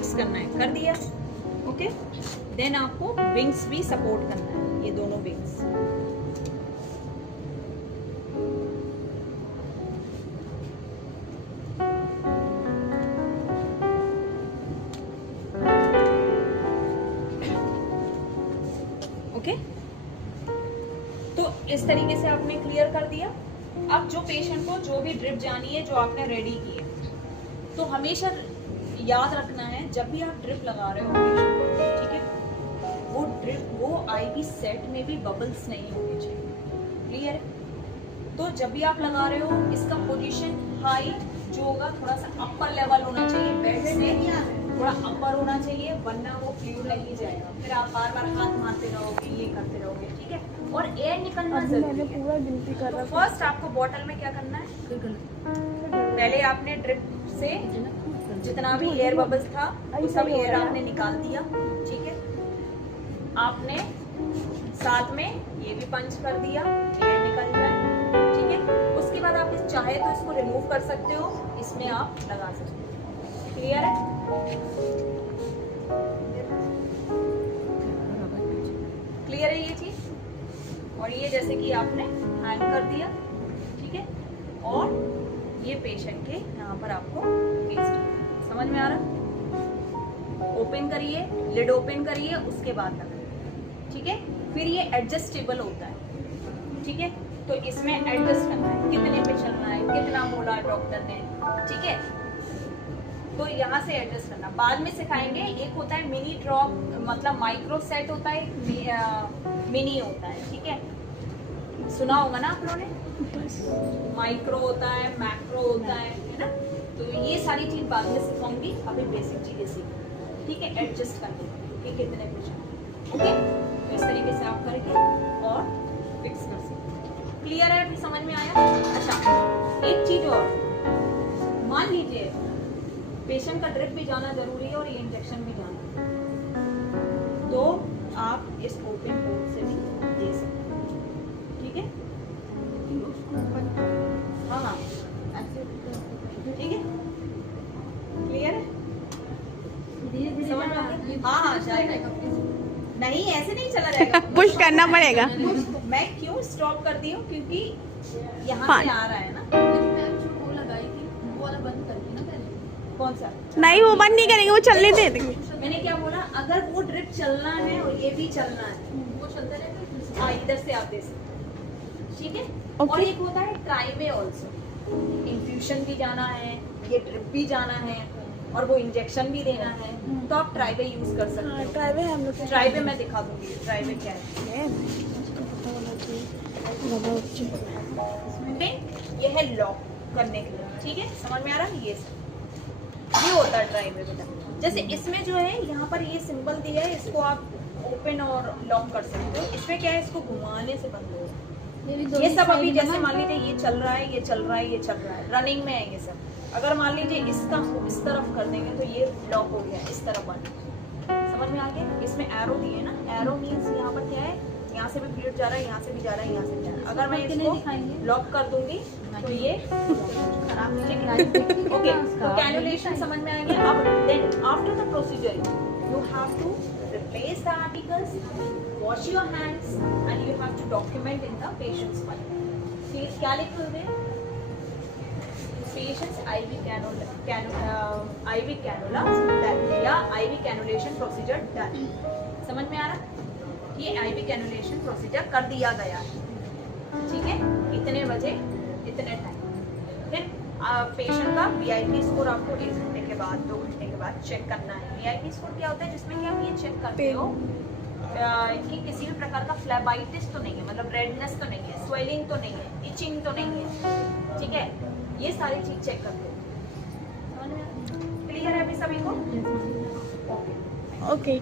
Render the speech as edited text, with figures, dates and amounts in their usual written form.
Fix करना है, कर दिया। ओके, देन आपको विंग्स भी सपोर्ट करना है, ये दोनों विंग्स। ओके, तो इस तरीके से आपने क्लियर कर दिया। अब जो पेशेंट को जो भी ड्रिप जानी है जो आपने रेडी की है, तो हमेशा याद रखना है जब भी आप ड्रिप लगा रहे हो पेशेंट को, ठीक है, वो ड्रिप वो आईवी सेट में भी बबल्स नहीं होने चाहिए। क्लियर है? तो जब भी आप लगा रहे हो इसका पोजीशन हाइट जो होगा थोड़ा सा अपर लेवल होना चाहिए, बेड से थोड़ा अपर होना चाहिए, वरना वो फ्लूइड लग ही जाएगा, फिर आप बार बार हाथ मारते रहोगे, ये करते रहोगे, ठीक है। और एयर निकलना जरूरी है। पूरा गिनती कर रहा तो फर्स्ट आपको बॉटल में क्या करना है, पहले आपने ड्रिप से जितना भी एयर बबल्स था वो सब एयर आपने निकाल दिया, ठीक है। आपने साथ में ये भी पंच कर दिया, एयर निकल जाए, ठीक है। उसके बाद आप चाहे तो इसको रिमूव कर सकते हो, इसमें आप लगा सकते हो। क्लियर है? क्लियर है ये चीज? और ये जैसे कि आपने हैंग कर दिया, ठीक है, और ये पेशेंट के यहाँ पर आपको पेस्ट, समझ में आ रहा? ओपन करिए, लिड ओपन करिए, उसके बाद लगाइए, ठीक है। फिर ये एडजस्टेबल होता है, ठीक है, तो इसमें एडजस्ट करना है, कितने पे चलना है, कितना बोला डॉक्टर ने, ठीक है, तो यहाँ से एडजस्ट करना बाद में सिखाएंगे। एक होता है मिनी ड्रॉप, मतलब माइक्रो सेट होता है, मिनी होता है, ठीक है, सुना होगा ना आप लोगों ने, माइक्रो होता है, मैक्रो होता है ना। तो ये सारी चीज बाद में सिखाऊंगी, अभी बेसिक चीजें सीख, ठीक है, एडजस्ट करने कि कितने पे चलना, ओके। तो इस तरीके से आप करके और फिक्स कर सकते। क्लियर है? अभी समझ में आया? अच्छा, एक चीज और, मान लीजिए पेशेंट का ड्रिप भी जाना जरूरी है और ये इंजेक्शन भी जाना है, तो आप इस ओपन पोर्ट से भी दे सकते हैं, ठीक है। हाँ हाँ, ठीक है, क्लियर है? समझ में आ गया? हाँ हाँ, जाएगा। नहीं, ऐसे नहीं चला जाएगा, पुश करना पड़ेगा। मैं क्यों स्टॉप कर दी हूँ, क्योंकि यहाँ से आ रहा है ना। कौन सा? नहीं, वो बंद नहीं करेंगे, वो चलने दे देंगे। मैंने क्या बोला, अगर वो ड्रिप चलना है और ये भी चलना है, वो चलता रहेगा। हाँ, इधर से आप दे सकते हैं, ठीक है। Okay. और एक होता है ट्राइवे ऑल्सो, इन्फ्यूशन भी जाना है, ये ड्रिप भी जाना है और वो इंजेक्शन भी देना है, तो आप ट्राइवे यूज कर सकते हो। ट्राइवे हम लोग ट्राइवे मैं दिखा दूंगी, ट्राइवे क्या है। ये है लॉक करने के लिए, ठीक है, समझ में आ रहा है? ये होता है ट्राइवे बेटा। जैसे इसमें जो है यहाँ पर ये सिंबल दिया है, इसको आप ओपन और लॉक कर सकते हो। इसमें क्या है, इसको घुमाने से बंद होगा। ये सब अभी जैसे मान लीजिए ये चल रहा है, ये चल रहा है, ये चल रहा है, रनिंग में है ये सब। अगर मान लीजिए इसका इस तरफ कर देंगे तो ये लॉक हो गया, इस तरफ बंद। समझ में आ गया? इसमें एरो दिए ना, एरो मीन्स यहाँ पर क्या है, यहाँ से भी फ्लूइड जा रहा है, यहाँ से भी जा रहा है, यहाँ से भी जा रहा है। अगर मैं इसको लॉक कर दूंगी तो ये खराब नहीं लगेगा। ओके, तो कैनुलेशन समझ में आ गया। अब then after the procedure you have to replace the articles, wash your hands and you have to document in the patient's file. क्या लिखोगे? पेशेंट्स IV कैनुला या IV कैनुलेशन प्रोसीजर डन। समझ में आ रहा? ये IV कैनुलेशन प्रोसीजर कर दिया गया है, ठीक है, इतने बजे इतने टाइम। फिर पेशेंट का VIP स्कोर आपको 1 घंटे के बाद 2 घंटे के बाद चेक करना है। VIP स्कोर क्या होता है, जिसमें कि आप ये चेक करते हो कि किसी भी प्रकार का फ्लेबाइटिस तो नहीं है, मतलब रेडनेस तो नहीं है, स्वेलिंग तो नहीं है, इचिंग तो नहीं है, ठीक है, ये सारी चीज चेक करते हो। क्लियर है अभी सभी को? ओके।